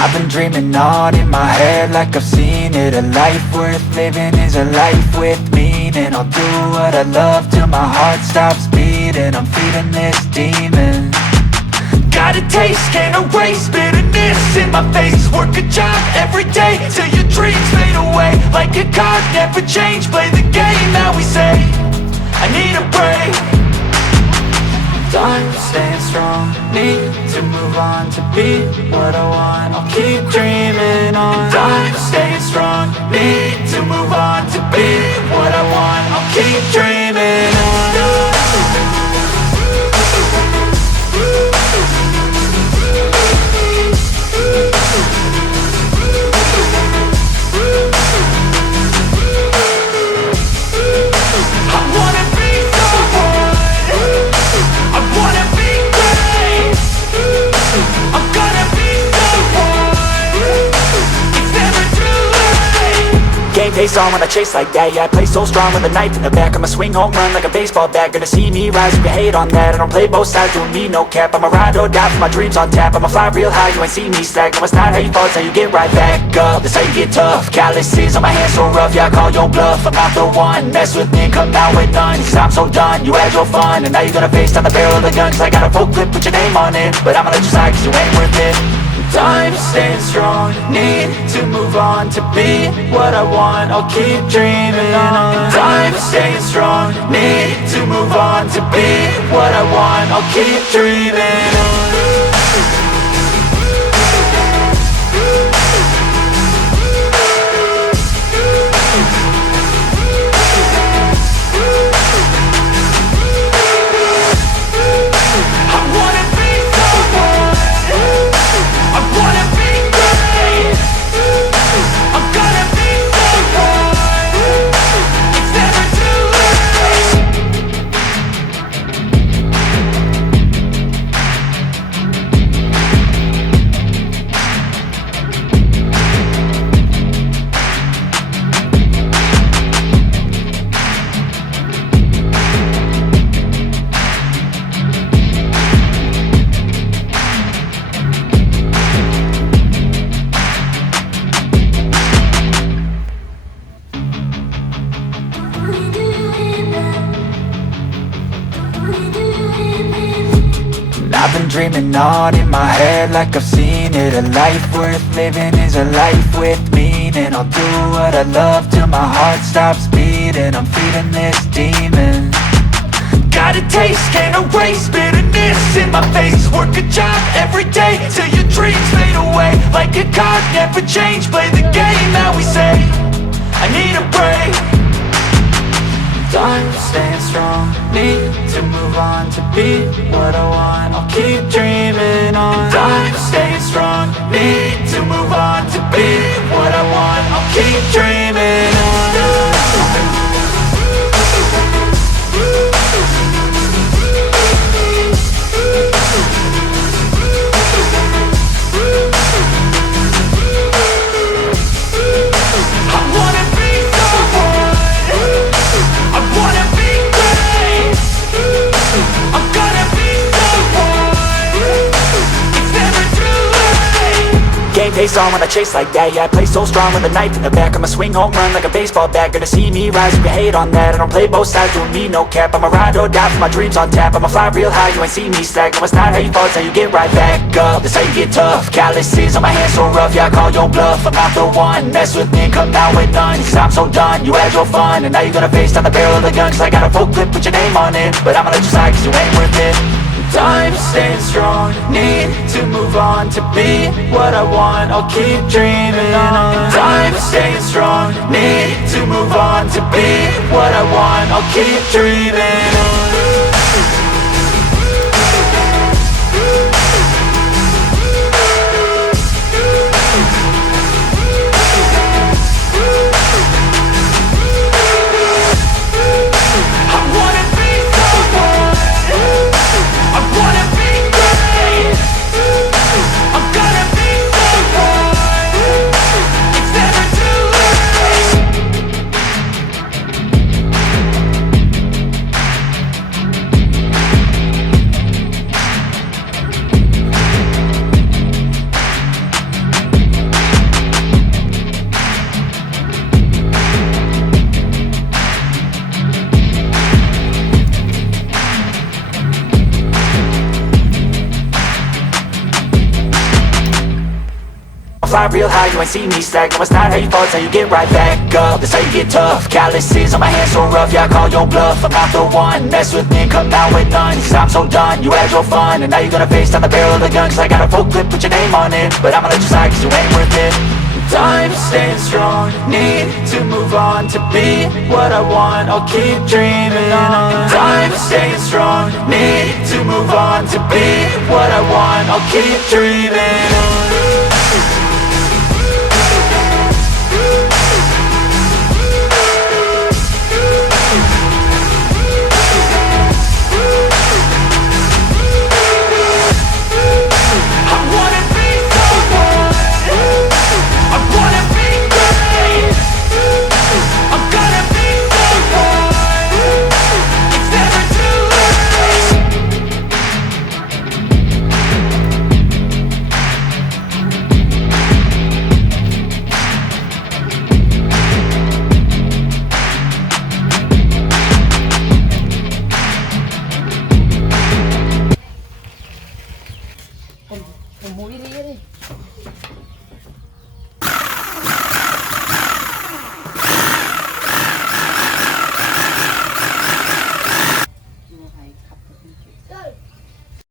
I've been dreaming on in my head like I've seen it. A life worth living is a life with meaning. I'll do what I love till my heart stops beating. I'm feeding this demon. Got a taste, can't erase bitterness in my face. Work a job every day till your dreams fade away. Like a card, never change, play the game that we say. I need a break. Time staying strong, need to move on to be what I want. I'll keep dreaming on. Time staying strong, need to move on to be what I want. I'll keep dreaming on. Face on when I chase like that, yeah, I play so strong with a knife in the back. I'ma swing home run like a baseball bat. Gonna see me rise if you hate on that. I don't play both sides, doing me no cap. I'ma ride or die for my dreams on tap. I'ma fly real high, you ain't see me slack. No, it's not how you fall, it's how you get right back up. That's how you get tough. Calluses on my hands so rough, yeah, I call your bluff. I'm not the one, mess with me, come out with none. Cause I'm so done, you had your fun. And now you're gonna face down the barrel of the gun. Cause I got a full clip, put your name on it. But I'ma let you slide cause you ain't worth it. Time staying strong, need to move on to be what I want. I'll keep dreaming on. Time staying strong, need to move on to be what I want. I'll keep dreaming on. I've been dreaming on in my head like I've seen it. A life worth living is a life with meaning. I'll do what I love till my heart stops beating. I'm feeding this demon. Got a taste, can't erase bitterness in my face. Work a job every day till your dreams fade away. Like a card, never change, play the game that we say. I need a break. Time staying strong, need to move on to be what I want. I'll keep dreaming on. Time staying strong, need to move on to be what I want. I'll keep dreaming on. Face on when I chase like that, yeah, I play so strong with a knife in the back. I'ma swing home run like a baseball bat. Gonna see me rise if you hate on that. I don't play both sides, doing me no cap. I'ma ride or die for my dreams on tap. I'ma fly real high, you ain't see me slack. No, it's not how you fall, it's how you get right back up. That's how you get tough. Calluses on my hands so rough, yeah, I call your bluff. I'm not the one, mess with me, come out with none. Cause I'm so done, you had your fun. And now you're gonna face down the barrel of the gun. Cause I got a full clip, put your name on it. But I'ma let you slide cause you ain't worth it. Time staying strong, need to move on to be what I want. I'll keep dreaming on. Time staying strong, need to move on to be what I want. I'll keep dreaming on. fly real high, you ain't see me slack. No, it's not how you fall, it's how you get right back up. That's how you get tough. Calluses on my hands so rough, yeah, I call your bluff. I'm not the one, mess with me, come out with none. Cause I'm so done, you had your fun. And now you're gonna face down the barrel of the gun. Cause I got a full clip, put your name on it. But I'ma let you slide cause you ain't worth it. I'm staying strong, need to move on. To be what I want, I'll keep dreaming on. I'm staying strong, need to move on. To be what I want, I'll keep dreaming on. Mau ini ya nih. Mau hai cup.